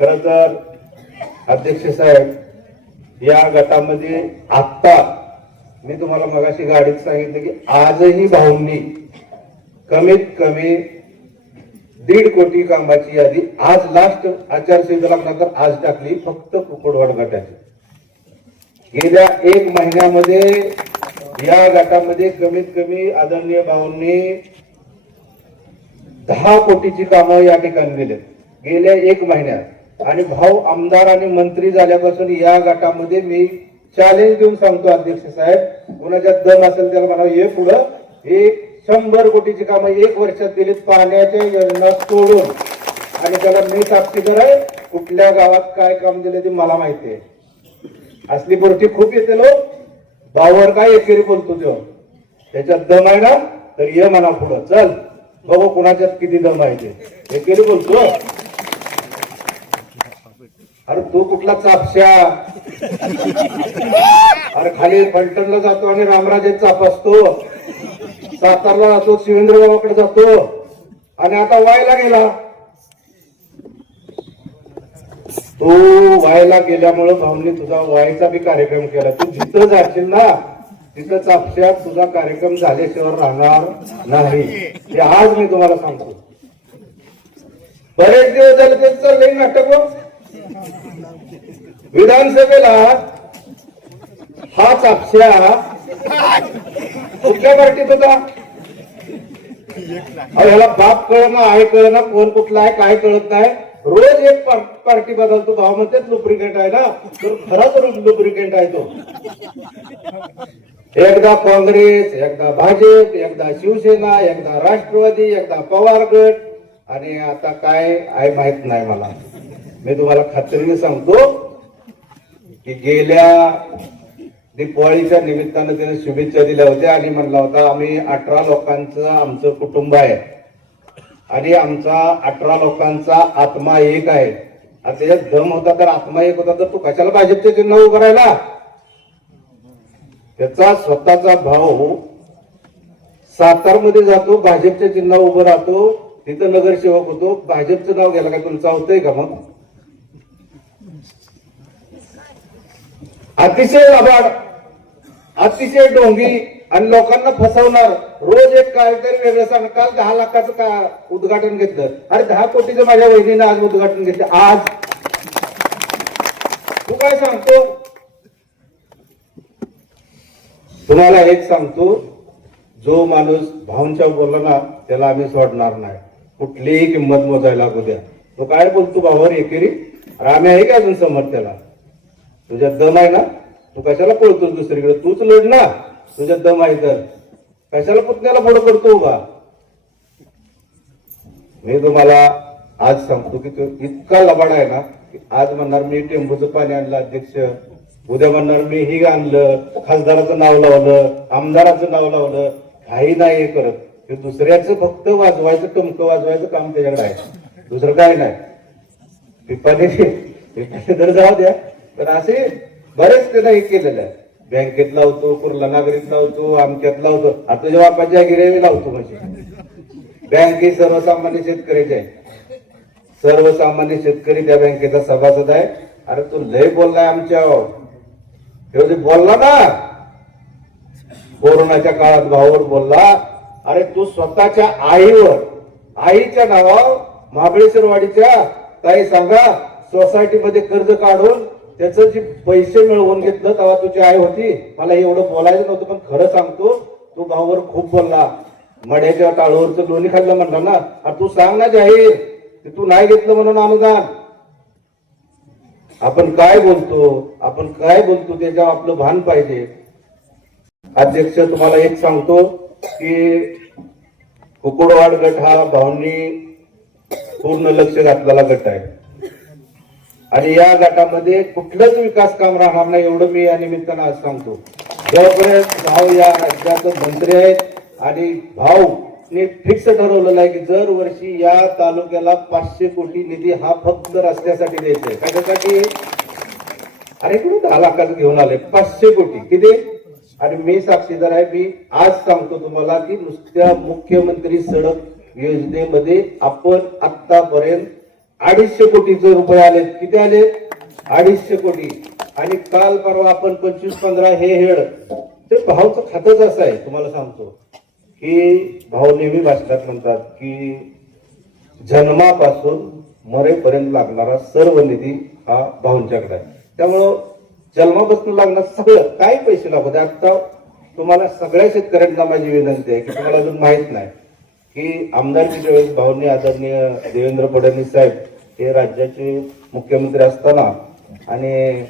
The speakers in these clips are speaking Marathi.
खरं तर अध्यक्ष साहेब या गटामध्ये आत्ता मी तुम्हाला मगाशी गाडीत सांगितलं की आजही भाऊंनी कमीत कमी 1.5 कोटी कामाची यादी आज लास्ट आचारसंहितेला नंतर आज टाकली फक्त कुकुडवाड गटाची. गेल्या 1 महिन्यामध्ये या गटामध्ये कमीत कमी आदरणीय भाऊंनी 10 कोटीची कामं या ठिकाणी दिलेत गेल्या 1 महिन्यात. आणि भाऊ आमदार आणि मंत्री झाल्यापासून या गटामध्ये मी चॅलेंज देऊन सांगतो अध्यक्ष साहेब, कोणाच्यात दम असेल त्याला मला हे पुढं 100 कोटीची कामं 1 वर्षात दिलीत पाण्याच्या योजना सोडून. आणि त्याला मी साक्षीदार आहे, कुठल्या गावात काय काम दिले ते मला माहिती आहे. असली गोष्टी खूप येते लोक भाऊवर काय एकेरी बोलतो तो, त्याच्यात दम आहे ना तर ये म्हणा पुढं चल बघू कुणाच्यात किती दम आहे ते एकेरी बोलतो. अरे तू कुठला चापशा, अरे खाली फलटणला जातो आणि रामराजेत चाप असतो, सातारला जातो शिवेंद्र बाबाकडे जातो आणि आता वायला गेला. तू वायला गेल्यामुळे भाऊंनी तुझा वायचा बी कार्यक्रम केला. तू जिथं जाशील ना तिथं चापशात तुझा कार्यक्रम झाल्याशिवाय राहणार नाही हे आज मी तुम्हाला सांगतो. बरेच दिवस झाले ते चाललंय नाटक. विधानसभेला हा चापशा कुठल्या पार्टीत होता? ह्याला बाप कळना आहे कळना कोण कुठला आहे काय कळत नाही. रोज एक पार्टी बदलतो. भाव म्हणतात लुब्रिकेंट आहे ना, तर खराच लुब्रिकेंट आहे तो. एकदा काँग्रेस, एकदा भाजप, एकदा शिवसेना, एकदा राष्ट्रवादी, एकदा पवार गट आणि आता काय आहे माहित नाही मला. मी तुम्हाला खात्रीने सांगतो की गेल्या दिवाळीच्या निमित्तानं त्याने शुभेच्छा दिल्या होत्या आणि म्हणला होता आम्ही 18 लोकांचं आमचं कुटुंब आहे आणि आमचा 18 लोकांचा आत्मा एक आहे. आता त्याच्यात दम होता तर आत्मा एक होता तर तू कशाला भाजपचे चिन्ह उभं राहिला? त्याचा स्वतःचा भाऊ सातारमध्ये जातो भाजपचे चिन्ह उभं राहतो, तिथं नगरसेवक होतो. भाजपचं नाव घ्यायला काय तुमचं होतंय का? मग अतिशय लबाड, अतिशय डोंगी आणि लोकांना फसवणार. रोज एक काहीतरी वेगळं सांग. काल 10 लाखाचं का उद्घाटन घेतलं. अरे 10 कोटीचं माझ्या वहिनीनं आज उद्घाटन घेतलं. आज तू काय सांगतो? तुम्हाला एक सांगतो, जो माणूस भाऊंच्या बोलला ना त्याला आम्ही सोडणार नाही. कुठलीही किंमत मोजायला लागू द्या. तो काय बोलतो भावावर एकेरी? अरे आम्ही आहे का अजून समोर त्याला? तुझ्यात दम आहे ना, तू कशाला पळतोस दुसरीकडे? तूच लढ ना, तुझ्यात दम आहे तर कशाला पुतण्याला पुढे करतो उभा? मी तुम्हाला आज सांगतो की तो इतका लबाड आहे ना की आज म्हणणार मी टेंबूचं पाणी आणलं अध्यक्ष, उद्या म्हणणार मी ही आणलं, खासदाराचं नाव लावलं, आमदाराचं नाव लावलं. काही नाही हे करत. ते दुसऱ्याचं फक्त वाजवायचं, टमकं वाजवायचं काम त्याच्याकडे आहे, दुसरं काय नाही. पिपाने तर जाऊ द्या, पण असे बरेच त्यानं हे केलेलं आहे. बँकेत लावतो, कुर्ला नागरिक लावतो, आमच्यात लावतो. आता तुझ्या बापाच्या गिऱ्हाईक लावतो. म्हणजे बँक ही सर्वसामान्य शेतकऱ्याची आहे. सर्वसामान्य शेतकरी त्या बँकेचा सभासद आहे. अरे तू लय बोललाय आमच्या बोलला ना कोरोनाच्या काळात भावावर बोलला. अरे तू स्वतःच्या आईवर, आईच्या नावावर महाबळेश्वरवाडीच्या ताई सांगा सोसायटीमध्ये कर्ज काढून त्याचं जे पैसे मिळवून घेतलं तेव्हा तुझी आई होती. मला एवढं बोलायचं नव्हतं पण खरं सांगतो तू भावावर खूप बोलला. मड्याच्या टाळूवरचं लोणी खाल्लं म्हणला ना. अरे तू सांग ना जाहीर की तू नाही घेतलं म्हणून अनुदान. आपण काय बोलतो, आपण काय बोलतो त्याच्यावर आपलं भान पाहिजे. अध्यक्ष तुम्हाला एक सांगतो की कुकुडवाड गट हा भाऊंनी पूर्ण लक्ष घातलेला गट आहे आणि या गटामध्ये कुठलंच विकास काम राहणार नाही एवढं मी या निमित्तानं आज सांगतो. जोपर्यंत भाऊ या राज्याचे मंत्री आहेत आणि भाऊने फिक्स ठरवलेलं आहे की दर वर्षी या तालुक्याला 500 कोटी निधी हा फक्त रस्त्यासाठी द्यायचा आहे. कशासाठी? अरे कुठे 10 लाखाचं घेऊन आले 500 कोटी किती? आणि मी साक्षीदार आहे. मी आज सांगतो तुम्हाला की नुसत्या मुख्यमंत्री सडक योजनेमध्ये आपण आतापर्यंत 250 कोटीचे रुपये आले. किती आले? 250 कोटी. आणि काल परवा आपण 25-15 हे हेड, ते भाऊचं खातच असं आहे. तुम्हाला सांगतो की भाऊ नेहमी भाषणात म्हणतात की जन्मापासून मरेपर्यंत लागणारा सर्व निधी हा भाऊंच्याकडे आहे. त्यामुळं जन्मापासून लागणार सगळं काही पैसे लागत. आता तुम्हाला सगळ्या शेतकऱ्यांना माझी विनंती आहे की तुम्हाला अजून माहित नाही की आमदारकीच्या वेळेस भाऊंनी आदरणीय देवेंद्र फडणवीस साहेब हे राज्याचे मुख्यमंत्री असताना आणि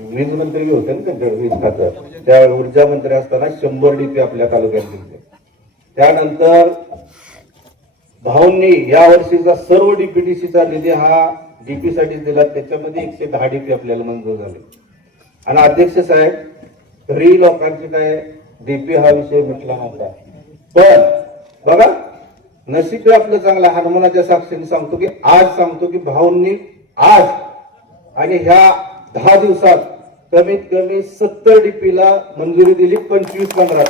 वीज मंत्री होते ना त्यांच्याकडे, वीज खातं, त्या ऊर्जा मंत्री असताना 100 DP आपल्या तालुक्यात दिले. त्यानंतर भाऊंनी या वर्षीचा सर्व डीपीटीसीचा निधी हा डीपी साठी दिला. त्याच्यामध्ये 110 DP आपल्याला मंजूर झाले. आणि अध्यक्ष साहेब, तरी लोकांची काय डीपी हा विषय म्हटला नव्हता. पण बघा नशीब आपलं चांगलं. हनुमानाच्या साक्षीने सांगतो की सांगतो की भाऊंनी आज आणि ह्या 10 दिवसात कमीत कमी 70 DP ला मंजुरी दिली. 25-15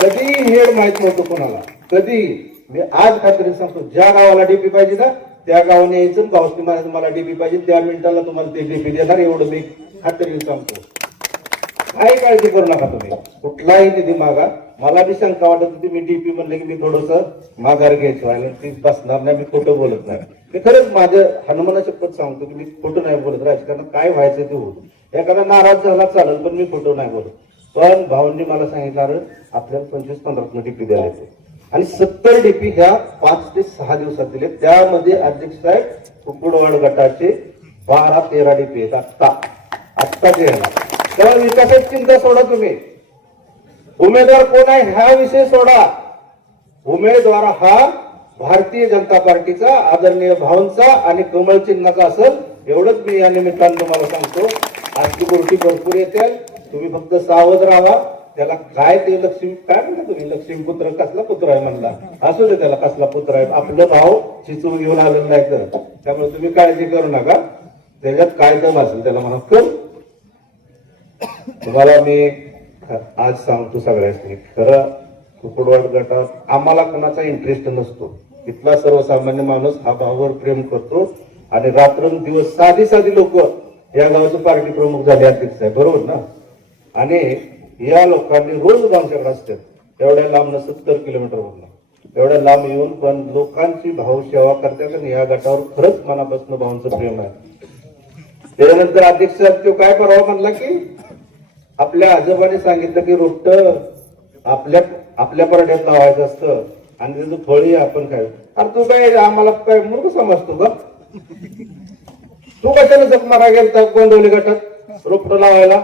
कधी हेड माहित नव्हतं कोणाला, कधी. मी आज खात्री सांगतो, ज्या गावाला डीपी पाहिजे ना त्या गावाने यायचं, गावठी म्हणायचं मला डीपी पाहिजे, त्या मिनिटाला तुम्हाला ते डीपी देणार. एवढं मी खात्री सांगतो. काही काळजी करू नका तुम्ही, कुठलाही निधी मागा. मला बी शंका वाटत होती, मी डीपी म्हणले की मी थोडस माघार घ्यायचं व्हायला, ती बसणार नाही, मी खोटं बोलत नाही. मी खरंच माझं हनुमाना शपथ सांगतो की मी खोटं नाही बोलत. राजकारणात काय व्हायचं ते होत. एखादा नाराज झाला चालेल, पण मी खोटं नाही बोलत. पण भाऊंनी मला सांगितलं आपल्याला 25-15 डीपी द्यायला येते. आणि 70 DP ह्या 5 ते 6 दिवसात दिले. त्यामध्ये अध्यक्ष साहेब कुकुडवाड गटाचे 12-13 DP आहेत आत्ता ते येणार. तेव्हा विकासाची चिंता सोडा तुम्ही. उमेदवार कोण आहे हा विषय सोडा. उमेदवार हा भारतीय जनता पार्टीचा, आदरणीय भाऊंचा आणि कमळ चिन्हाचा असेल. एवढंच मी या निमित्तानं तुम्हाला सांगतो. आजची गोष्टी भरपूर येतील, तुम्ही फक्त सावध राहा. त्याला काय ते लक्ष्मी काय म्हणता तुम्ही, लक्ष्मी पुत्र कसला पुत्र आहे म्हणला, असू दे त्याला कसला पुत्र आहे. आपलं भाव चिचून घेऊन आलेलं नाही तर, त्यामुळे तुम्ही काळजी करू नका. त्याच्यात काय दम असेल त्याला म्हणा कर. तुम्हाला मी आज सांगतो सगळ्यांनी, खरं कुकुडवाड गटात आम्हाला कोणाचा इंटरेस्ट नसतो. इथला सर्वसामान्य माणूस हा भावावर प्रेम करतो. आणि रात्रंदिवस साधी लोक या गावाचे पार्टी प्रमुख झाले अध्यक्ष साहेब, बरोबर ना. आणि या लोकांनी रोज आमच्याकडे असतात एवढ्या लांब 70 किलोमीटरवरून एवढ्या लांब येऊन, पण लोकांची भाऊ सेवा करतात. आणि या गटावर खरंच मनापासून भाऊंचं प्रेम आहे. त्यानंतर अध्यक्ष साहेब तो काय परवा म्हणला की आपल्या आजोबाने सांगितलं की रोपट आपल्या परड्यात लावायचं असतं आणि त्याचं फळी आपण काय. अरे तू काय आम्हाला काय मूर्ख समजतो का? तू कशाला जप मारा गेलता गोंदवली गटात रोपट लावायला?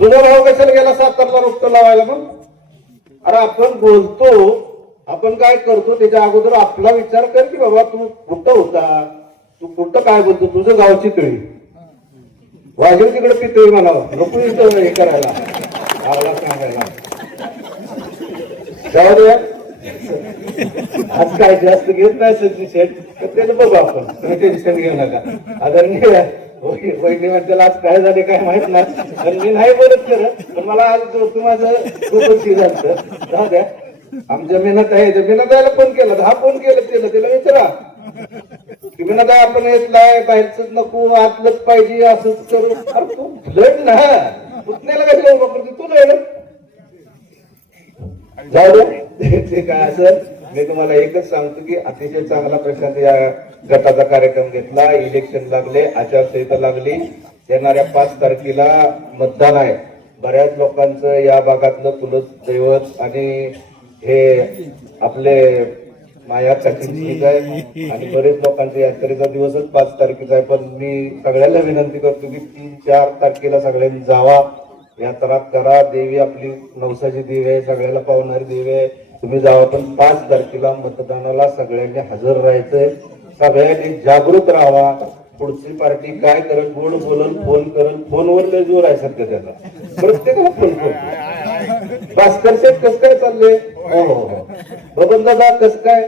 तुझा भाऊ कशाला गेला 7 रोपट लावायला? मग अरे आपण बोलतो, आपण काय करतो त्याच्या अगोदर आपला विचार कर की बाबा तू कुठं होता, तू कुठं काय बोलतो. तुझं गावची तळी वाजव तिकडे पितळी म्हणावं, नको इथं हे करायला आला सांगायला. जाऊ दे आज काय जास्त घेत नाही सचिन शेठ, तर त्याचं बघू आपण, तुम्ही टेन्शन घेऊ नका. आदरणीय वहिनी म्हणते आज काय झाले काय माहित नाही, तर मी नाही बोलत करत. पण मला आज तू माझं खूपच झालं. जाऊ द्या, आमच्या मेहनत आहे. मेहनत द्यायला फोन केला, 10 फोन केलं तिला विचारा तुम्ही ना काय आपण येतलाय बाहेरच नको आतलंच पाहिजे असंच करू. अरे तू लढ ना, पुतण्याला कशाला उभा करतो तू लढ. जाऊ दे काय असेल. मी तुम्हाला एकच सांगतो की अतिशय चांगला प्रशांत या गटाचा कार्यक्रम घेतला. इलेक्शन लागले, आचारसंहिता लागली. येणाऱ्या 5 तारखेला मतदान आहे. बऱ्याच लोकांचं या भागातलं कुलदैवत दैवत आणि हे आपले माया कठीण आहे आणि बरेच लोकांच्या यात्रेचा दिवसच 5 तारखेचा आहे. पण मी सगळ्यांना विनंती करतो की 3-4 तारखेला सगळ्यांनी जावा, यात्रा करा. देवी आपली नवसाची देवी आहे, सगळ्याला पावणारी देवी आहे. तुम्ही जावा. पण 5 तारखेला मतदानाला सगळ्यांनी हजर राहायचंय. सगळ्यांनी जागृत राहावा. पुढची पार्टी काय करत, गोड बोलल, फोन करल, फोनवर लय जोर आहे सध्या त्याचा, प्रत्येकाला फोन करतो. भास्कर शेठ कसं काय चालले, हो बबन दादा कसं काय.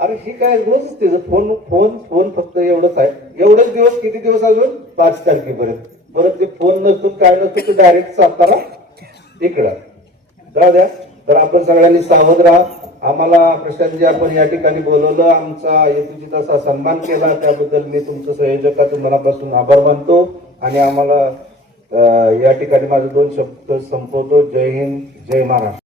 अरे ही काय रोज त्याचं फोन फोन फोन फक्त एवढंच आहे. एवढंच दिवस, किती दिवस अजून 5 तारखेपर्यंत. परत ते फोन नसतो काय नसतो, ते डायरेक्ट सातारा इकडं. जाऊ द्या. तर आपण सगळ्यांनी सावध राहा. आम्हाला प्रशांतजी आपण या ठिकाणी बोलवलं, आमचा हेतूची तसा सन्मान केला, त्याबद्दल मी तुमचं संयोजकाचं मनापासून आभार मानतो. आणि आम्हाला या ठिकाणी माझे 2 शब्द संपवतो. जय हिंद, जय महाराष्ट्र.